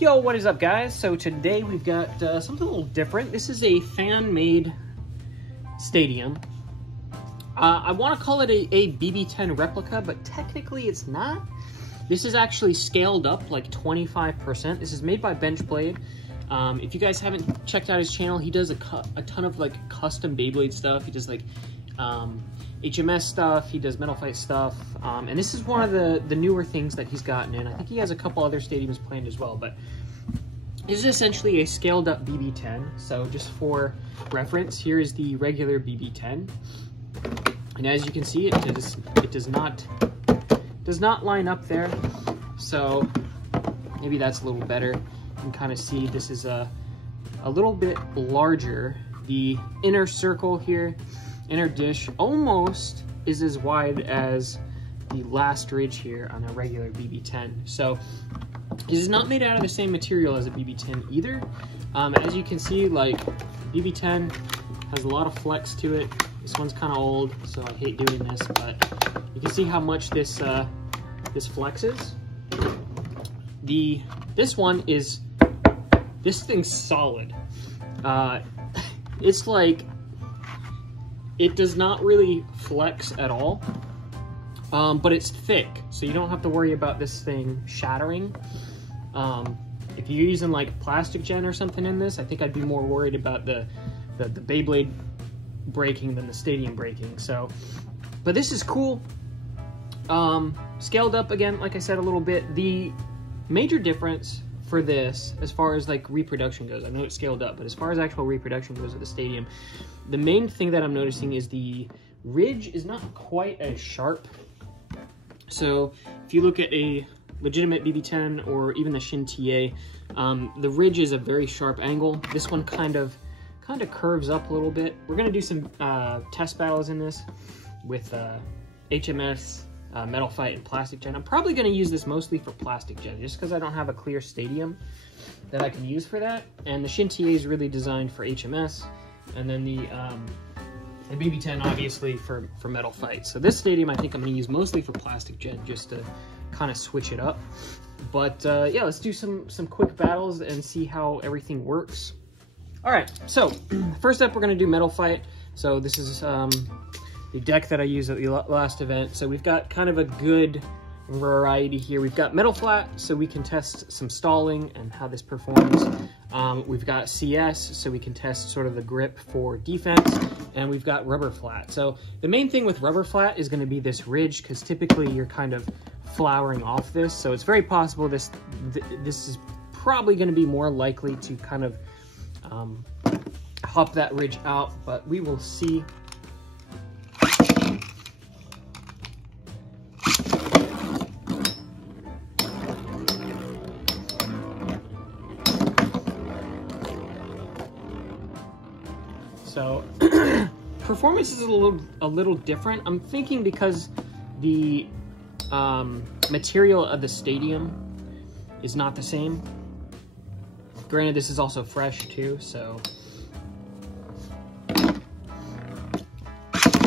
Yo, what is up, guys? So today we've got something a little different. This is a fan-made stadium. I want to call it a BB-10 replica, but technically it's not. This is actually scaled up like 25%. This is made by Benchblades. If you guys haven't checked out his channel, he does a ton of like custom Beyblade stuff. He does like HMS stuff, he does Metal Fight stuff, and this is one of the newer things that he's gotten in. I think he has a couple other stadiums planned as well, but this is essentially a scaled up BB-10. So just for reference, here is the regular BB-10, and as you can see, it does not line up there. So maybe that's a little better. You can kind of see this is a little bit larger. The inner circle here, inner dish, almost is as wide as the last ridge here on a regular BB-10. So this is not made out of the same material as a BB-10 either. As you can see, like BB-10 has a lot of flex to it. This one's kind of old, so I hate doing this, but you can see how much this flexes. This thing's solid. It's like, it does not really flex at all, but it's thick, so you don't have to worry about this thing shattering. If you're using like plastic gen or something in this, I think I'd be more worried about the Beyblade breaking than the stadium breaking. So, but this is cool. Scaled up again, like I said, a little bit. The major difference for this, as far as like reproduction goes, I know it's scaled up, but as far as actual reproduction goes at the stadium, the main thing that I'm noticing is the ridge is not quite as sharp. So if you look at a legitimate BB-10 or even the Shin TA, the ridge is a very sharp angle. This one kind of curves up a little bit. We're gonna do some test battles in this with HMS, Metal Fight, and Plastic Gen. I'm probably going to use this mostly for Plastic Gen, just because I don't have a clear stadium that I can use for that. And the Shin TA is really designed for HMS, and then the BB-10 obviously for Metal Fight. So this stadium I think I'm going to use mostly for Plastic Gen, just to kind of switch it up. But yeah, let's do some quick battles and see how everything works. All right, so first up we're going to do Metal Fight. So this is the deck that I used at the last event. So we've got kind of a good variety here. We've got Metal Flat, so we can test some stalling and how this performs. We've got CS, so we can test sort of the grip for defense. And we've got Rubber Flat. So the main thing with Rubber Flat is going to be this ridge, because typically you're kind of flowering off this. So it's very possible this is probably going to be more likely to kind of hop that ridge out, but we will see. So performance is a little different. I'm thinking because the material of the stadium is not the same. Granted, this is also fresh too, so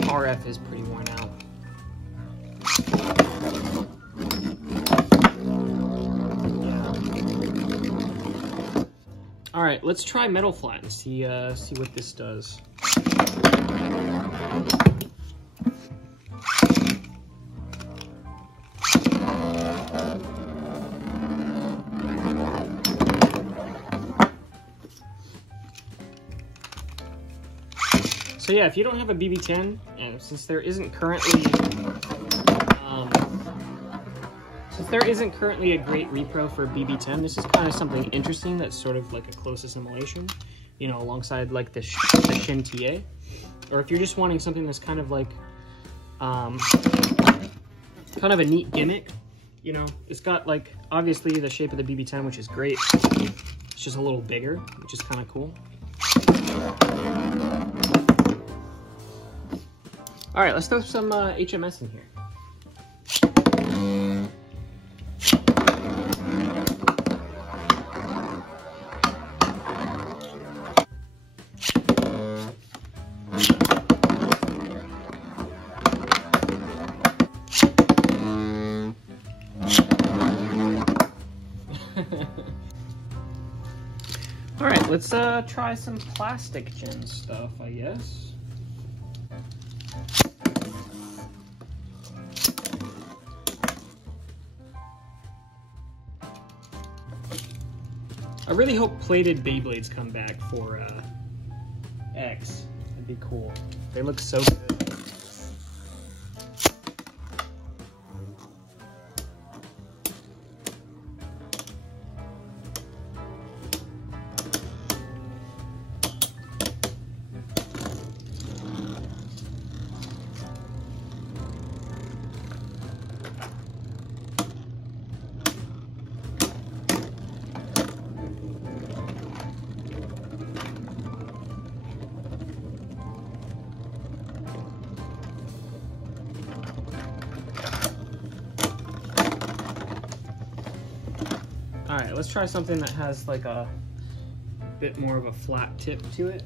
RF is pretty worn out. All right, let's try Metal Flat and see what this does. So yeah, if you don't have a BB-10, and since there isn't currently a great repro for BB-10, this is kind of something interesting that's sort of like a close assimilation, you know, alongside like the Shin TA. Or if you're just wanting something that's kind of like, kind of a neat gimmick, you know, it's got like, obviously the shape of the BB-10, which is great. It's just a little bigger, which is kind of cool. All right, let's throw some HMS in here. All right, let's try some plastic gen stuff, I guess. I really hope plated Beyblades come back for X. That'd be cool. They look so good. All right, let's try something that has like a bit more of a flat tip to it.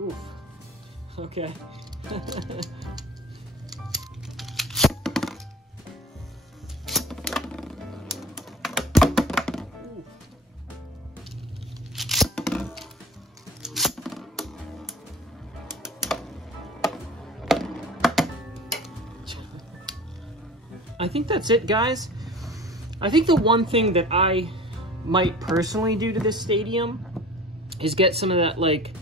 Oof. Okay. I think that's it, guys. I think the one thing that I might personally do to this stadium is get some of that, like,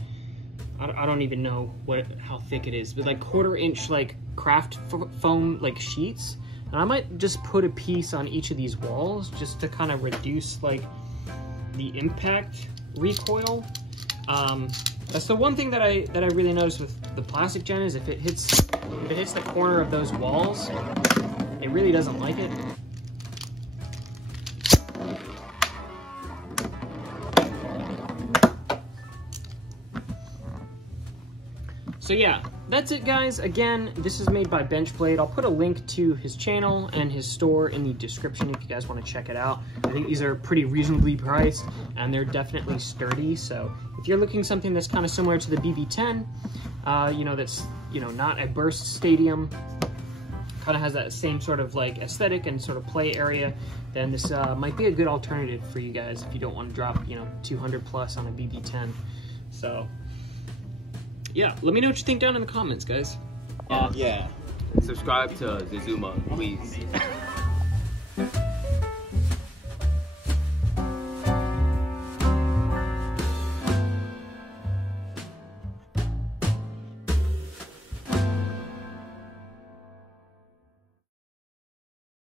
I don't even know how thick it is, but like 1/4 inch like craft foam like sheets, and I might just put a piece on each of these walls just to kind of reduce like the impact recoil. That's the one thing that I really noticed with the plastic gen is if it hits the corner of those walls, it really doesn't like it. So yeah, that's it, guys. Again, this is made by Benchblade. I'll put a link to his channel and his store in the description if you guys want to check it out. I think these are pretty reasonably priced and they're definitely sturdy. So if you're looking something that's kind of similar to the BB-10, you know, that's, you know, not a burst stadium, kind of has that same sort of like aesthetic and sort of play area, then this might be a good alternative for you guys if you don't want to drop, you know, 200 plus on a BB-10. So yeah, let me know what you think down in the comments, guys. Yeah. Subscribe to Zazuma, please.